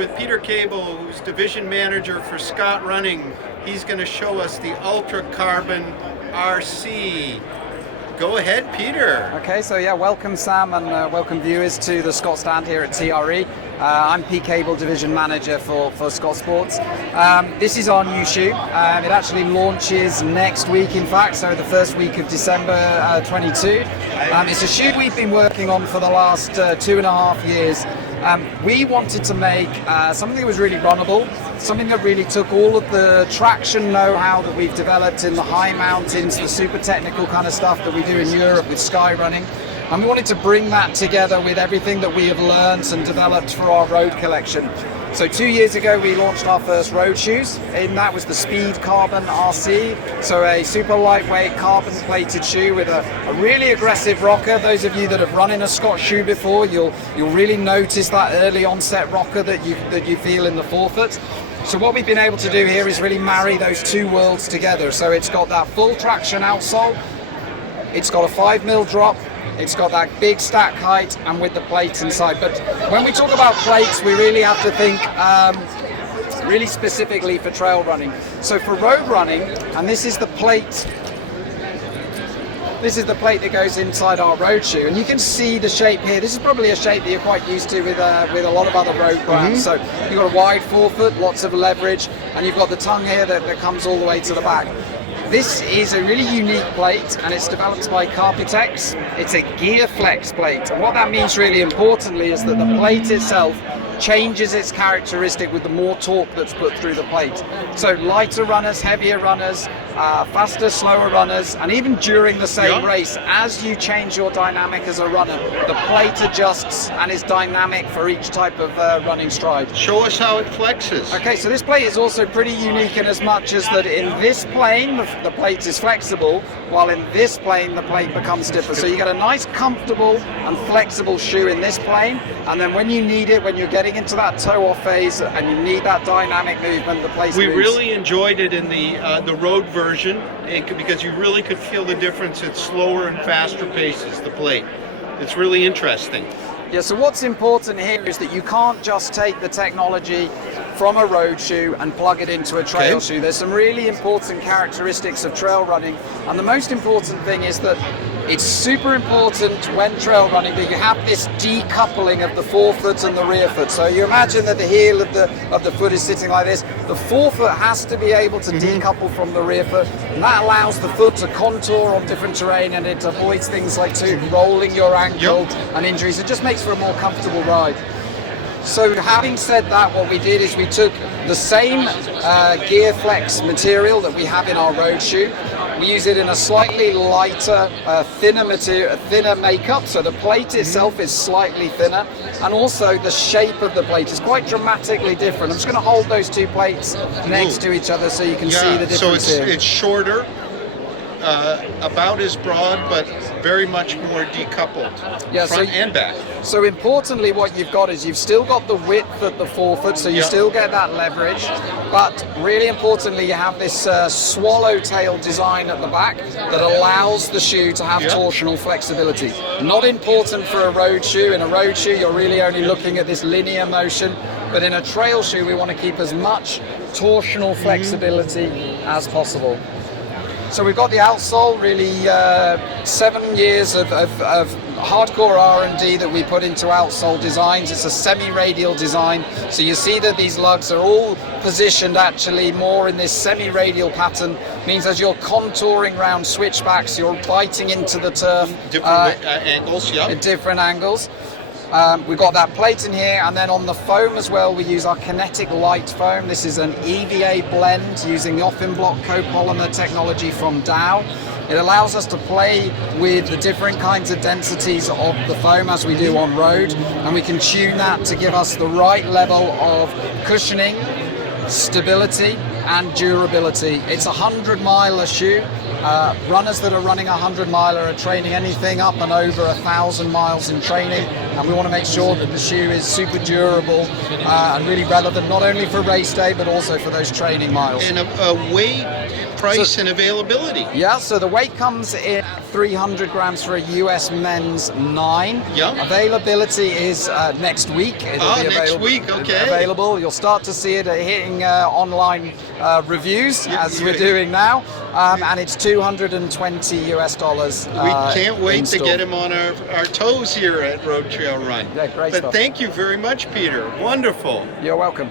with Peter Cable, who's Division Manager for Scott Running. He's going to show us the Ultra Carbon RC. Go ahead, Peter. Okay, so yeah, welcome Sam and welcome viewers to the Scott stand here at TRE. I'm P Cable Division Manager for Scott Sports. This is our new shoe. It actually launches next week, in fact, so the first week of December 22. It's a shoe we've been working on for the last 2.5 years. We wanted to make something that was really runnable, something that really took all of the traction know-how that we've developed in the high mountains, the super technical kind of stuff that we do in Europe with sky running, and we wanted to bring that together with everything that we have learned and developed for our road collection. So 2 years ago we launched our first road shoes, and that was the Speed Carbon RC, so a super lightweight carbon plated shoe with a really aggressive rocker. Those of you that have run in a Scott shoe before, you'll really notice that early onset rocker that you feel in the forefoot. So what we've been able to do here is really marry those two worlds together. So it's got that full traction outsole, it's got a 5mm drop, it's got that big stack height, and with the plates inside. But when we talk about plates, we really have to think really specifically for trail running. So for road running, and this is the plate. This is the plate that goes inside our road shoe, and you can see the shape here. This is probably a shape that you're quite used to with a lot of other road brands. So you've got a wide forefoot, lots of leverage, and you've got the tongue here that comes all the way to the back. This is a really unique plate, and it's developed by Carpitex. It's a gear flex plate, and what that means really importantly is that the plate itself changes its characteristic with the more torque that's put through the plate. So lighter runners, heavier runners, faster, slower runners, and even during the same race, as you change your dynamic as a runner, the plate adjusts and is dynamic for each type of running stride. Show us how it flexes. Okay, so this plate is also pretty unique in as much as that in this plane, the plate is flexible, while in this plane, the plate becomes stiffer. So you get a nice, comfortable and flexible shoe in this plane, and then when you need it, when you're getting into that toe-off phase and you need that dynamic movement, the plate We moves. really enjoyed it in the road version because you really could feel the difference at slower and faster paces, the plate. It's really interesting. Yeah, so what's important here is that you can't just take the technology from a road shoe and plug it into a trail shoe. There's some really important characteristics of trail running, and the most important thing is that it's super important when trail running that you have this decoupling of the forefoot and the rear foot. So you imagine that the heel of the foot is sitting like this. The forefoot has to be able to decouple from the rear foot, and that allows the foot to contour on different terrain, and it avoids things like rolling your ankle and injuries. It just makes for a more comfortable ride. So having said that, what we did is we took the same gear flex material that we have in our road shoe. We use it in a slightly lighter, thinner makeup, so the plate itself is slightly thinner, and also the shape of the plate is quite dramatically different. I'm just going to hold those two plates next to each other so you can see the difference so here. it's shorter, about as broad, but very much more decoupled, front and back. So importantly, what you've got is you've still got the width of the forefoot, so you still get that leverage, but really importantly, you have this swallowtail design at the back that allows the shoe to have torsional flexibility. Not important for a road shoe. In a road shoe, you're really only looking at this linear motion, but in a trail shoe, we want to keep as much torsional flexibility as possible. So we've got the outsole, really 7 years of hardcore R&D that we put into outsole designs. It's a semi-radial design, so you see that these lugs are all positioned actually more in this semi-radial pattern. Means as you're contouring around switchbacks, you're biting into the turf Angles, at different angles. We've got that plate in here, and then on the foam as well, we use our kinetic light foam. This is an EVA blend using the off-in-block copolymer technology from Dow. It allows us to play with the different kinds of densities of the foam as we do on road, and we can tune that to give us the right level of cushioning, stability, and durability. It's a 100-miler shoe. Runners that are running a 100-miler are training anything up and over 1,000 miles in training, and we want to make sure that the shoe is super durable and really relevant, not only for race day but also for those training miles. And a weight, price, and availability. Yeah, so the weight comes in 300 grams for a US men's 9. Yep. Availability is next week. It'll be next week, okay. available. You'll start to see it hitting online reviews as we're doing now, and it's $220 US. We can't wait to in-store. get him on our toes here at Road Trail Run. Yeah, great But stuff. thank you very much, Peter. Wonderful. You're welcome.